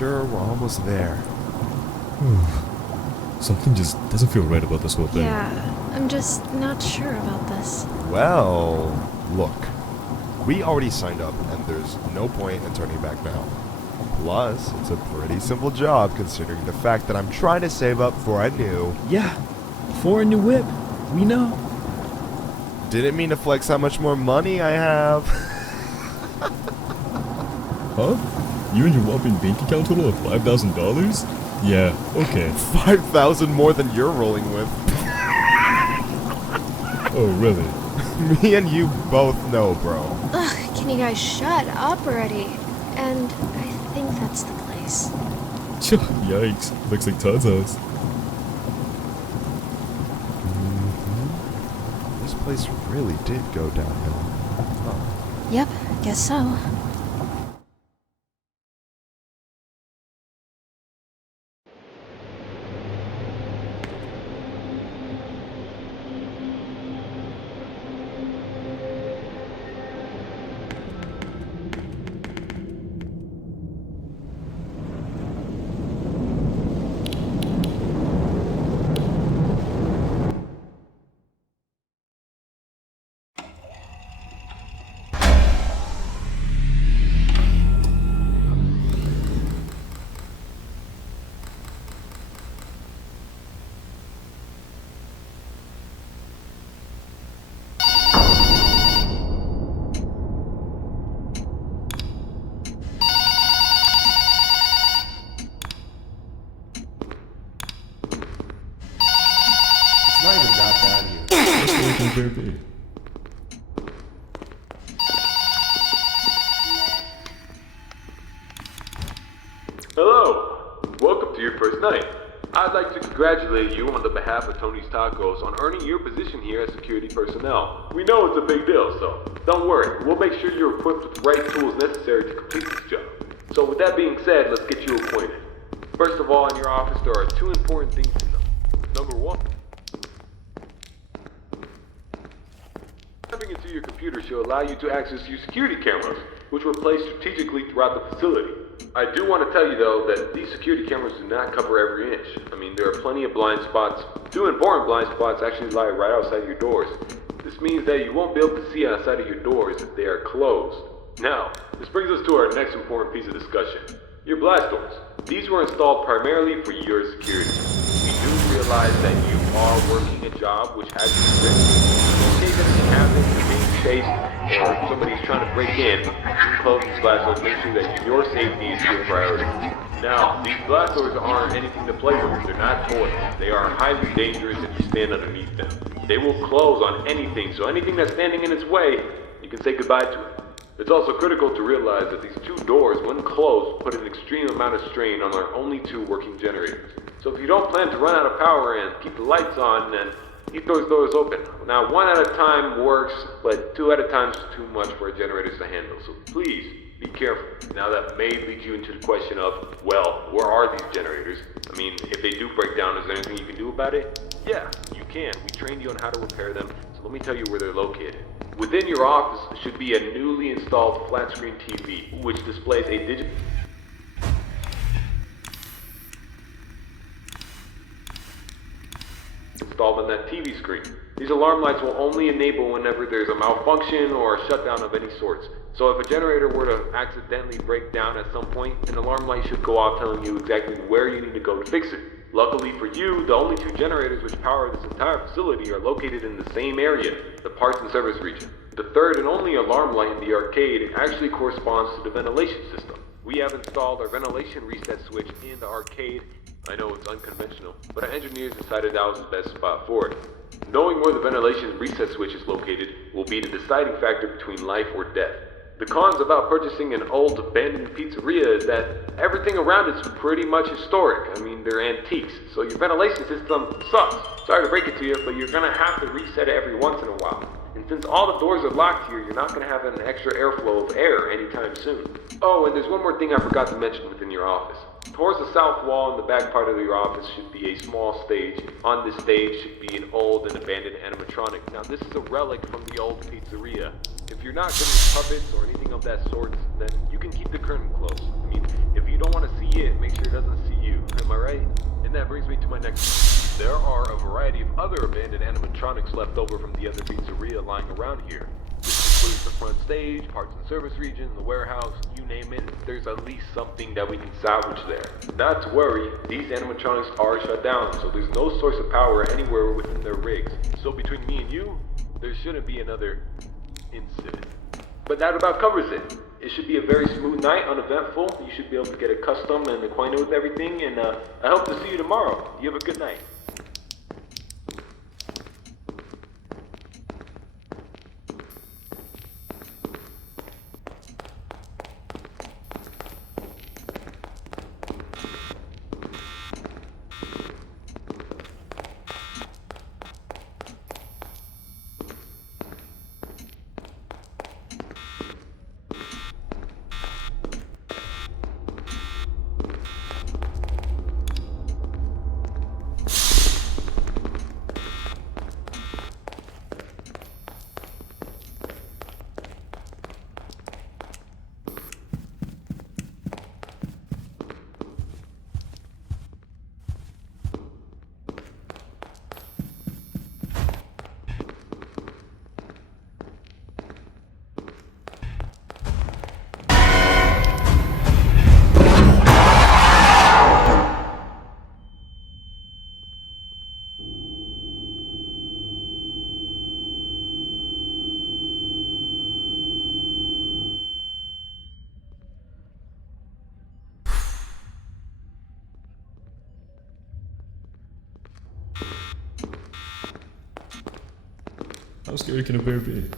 sure we're almost there. Something just doesn't feel right about this whole thing. Yeah, I'm just not sure about this. Well, look. We already signed up, and there's no point in turning back now. Plus, it's a pretty simple job considering the fact that I'm trying to save up for a new... Yeah, for a new whip. We know. Didn't mean to flex how much more money I have. Huh? You and your whopping bank account total of $5,000? Yeah, okay. 5,000 more than you're rolling with. Oh, really? Me and you both know, bro. Ugh, can you guys shut up already? And I think that's the place. Yikes. Looks like Todd's house. This place really did go downhill. Huh. Yep, guess so. It's not even that bad here. What's the looking bear be? Hello! Welcome to your first night. I'd like to congratulate you on the behalf of Tony's Tacos on earning your position here as security personnel. We know it's a big deal, so don't worry. We'll make sure you're equipped with the right tools necessary to complete this job. So with that being said, let's get you acquainted. First of all, in your office there are two important things to know. Number one, tapping into your computer should allow you to access your security cameras, which were placed strategically throughout the facility. I do want to tell you though that these security cameras do not cover every inch. I mean, there are plenty of blind spots. Two important blind spots actually lie right outside your doors. This means that you won't be able to see outside of your doors if they are closed. Now, this brings us to our next important piece of discussion. Your blast doors. These were installed primarily for your security. We do realize that you are working a job which has risks. In case anything happens, you're being chased, or somebody's trying to break in, you close these blast doors, make sure that your safety is your priority. Now, these blast doors aren't anything to play with. They're not toys. They are highly dangerous if you stand underneath them. They will close on anything, so anything that's standing in its way, you can say goodbye to it. It's also critical to realize that these two doors, when closed, put an extreme amount of strain on our only two working generators. So if you don't plan to run out of power and keep the lights on, then keep those doors open. Now, one at a time works, but two at a time is too much for our generators to handle. So please, be careful. Now that may lead you into the question of, well, where are these generators? I mean, if they do break down, is there anything you can do about it? Yeah, you can. We trained you on how to repair them, so let me tell you where they're located. Within your office should be a newly installed flat screen TV, which displays a digital installed on that TV screen. These alarm lights will only enable whenever there's a malfunction or a shutdown of any sorts. So if a generator were to accidentally break down at some point, an alarm light should go off telling you exactly where you need to go to fix it. Luckily for you, the only two generators which power this entire facility are located in the same area, the parts and service region. The third and only alarm light in the arcade actually corresponds to the ventilation system. We have installed our ventilation reset switch in the arcade. I know it's unconventional, but our engineers decided that was the best spot for it. Knowing where the ventilation reset switch is located will be the deciding factor between life or death. The cons about purchasing an old abandoned pizzeria is that everything around it's pretty much historic. I mean, they're antiques, so your ventilation system sucks. Sorry to break it to you, but you're gonna have to reset it every once in a while. And since all the doors are locked here, you're not gonna have an extra airflow of air anytime soon. Oh, and there's one more thing I forgot to mention within your office. Towards the south wall in the back part of your office should be a small stage. On this stage should be an old and abandoned animatronic. Now this is a relic from the old pizzeria. If you're not good with puppets or anything of that sort, then you can keep the curtain closed. I mean, if you don't want to see it, make sure it doesn't see you. Am I right? And that brings me to my next. There are a variety of other abandoned animatronics left over from the other pizzeria lying around here. This includes the front stage, parts and service region, the warehouse, you name it. There's at least something that we can salvage there. Not to worry, these animatronics are shut down, so there's no source of power anywhere within their rigs. So between me and you, there shouldn't be another incident. But that about covers it. It should be a very smooth night, uneventful. You should be able to get accustomed and acquainted with everything, and I hope to see you tomorrow. You have a good night. How scary can a bear be?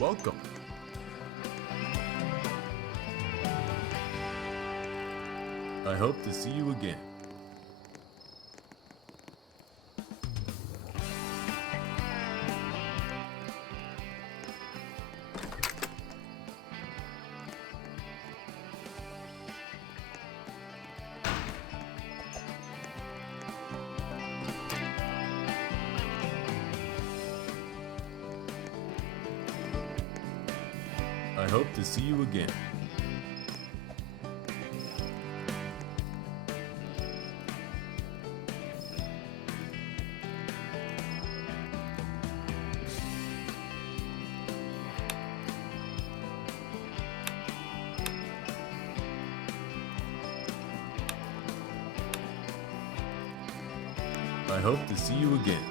Welcome. I hope to see you again. I hope to see you again. I hope to see you again.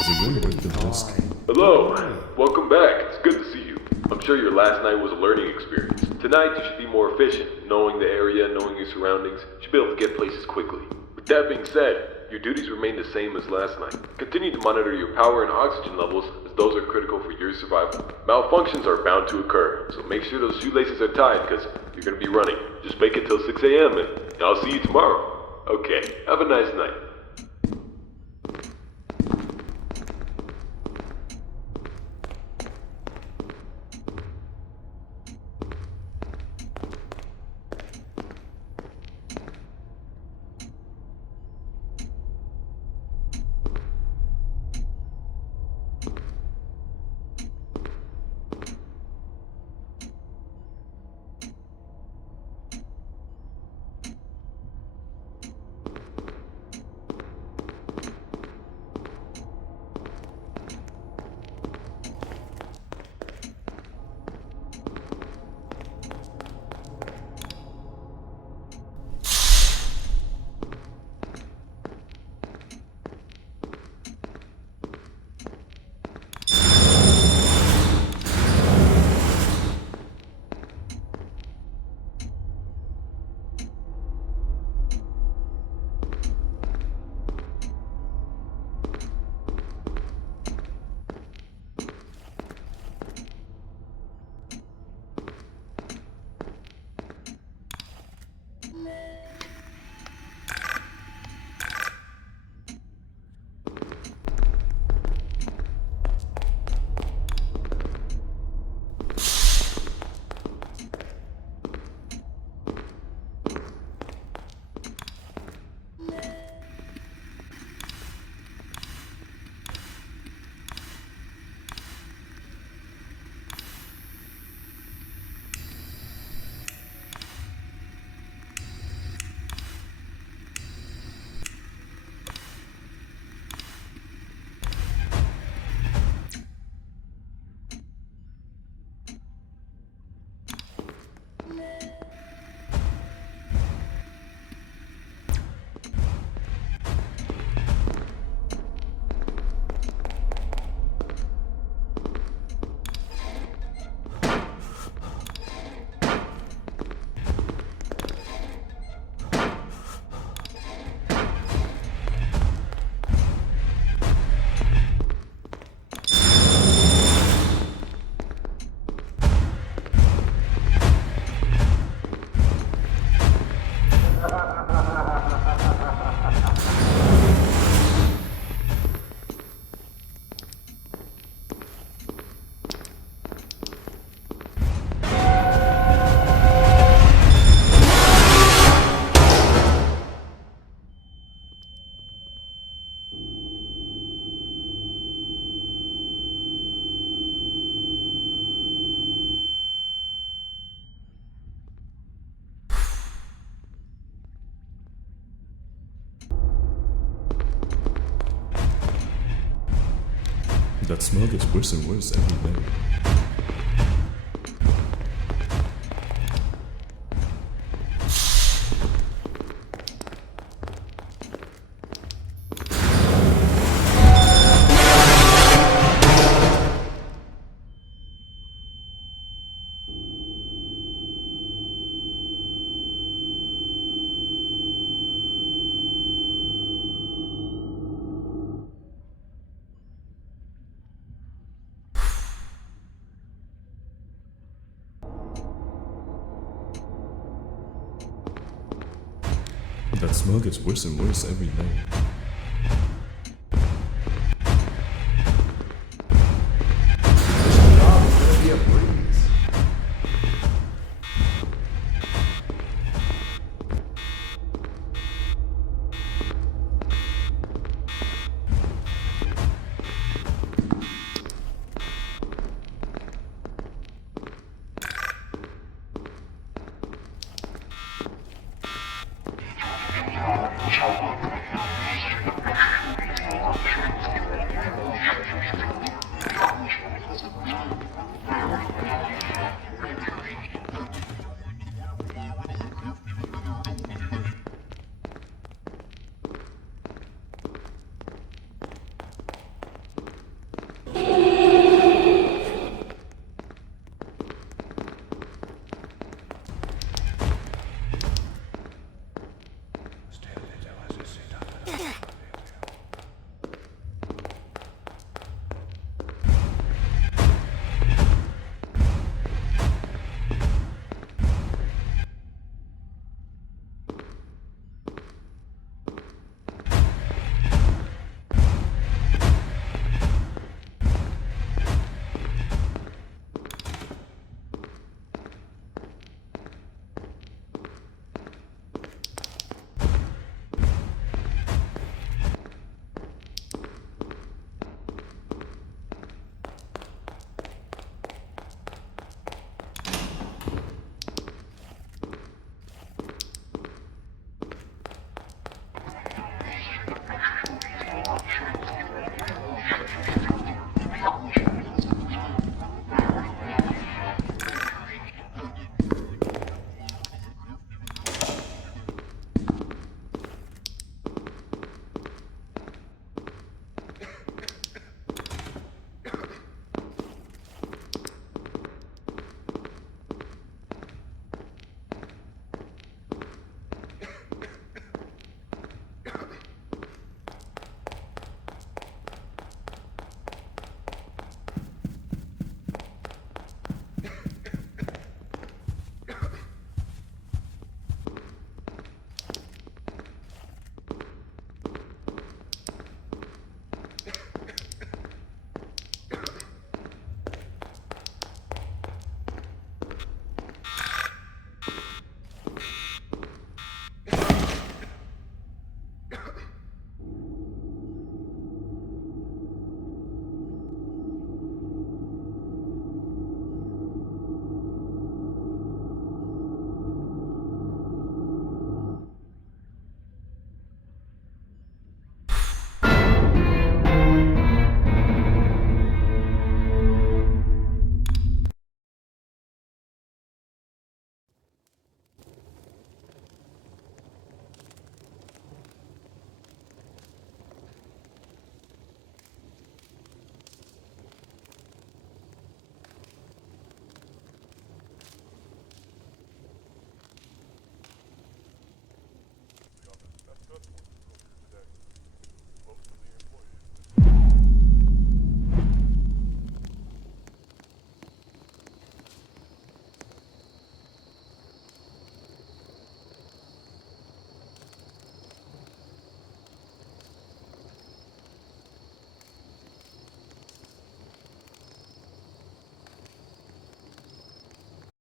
Is it really worth the risk? Hello, welcome back. It's good to see you. I'm sure your last night was a learning experience. Tonight you should be more efficient. Knowing the area, knowing your surroundings, you should be able to get places quickly. With that being said, your duties remain the same as last night. Continue to monitor your power and oxygen levels, as those are critical for your survival. Malfunctions are bound to occur, so make sure those shoelaces are tied, because you're going to be running. Just make it till 6 a.m. and I'll see you tomorrow. Okay, have a nice night. That smell gets worse and worse every night. That smell gets worse and worse every night.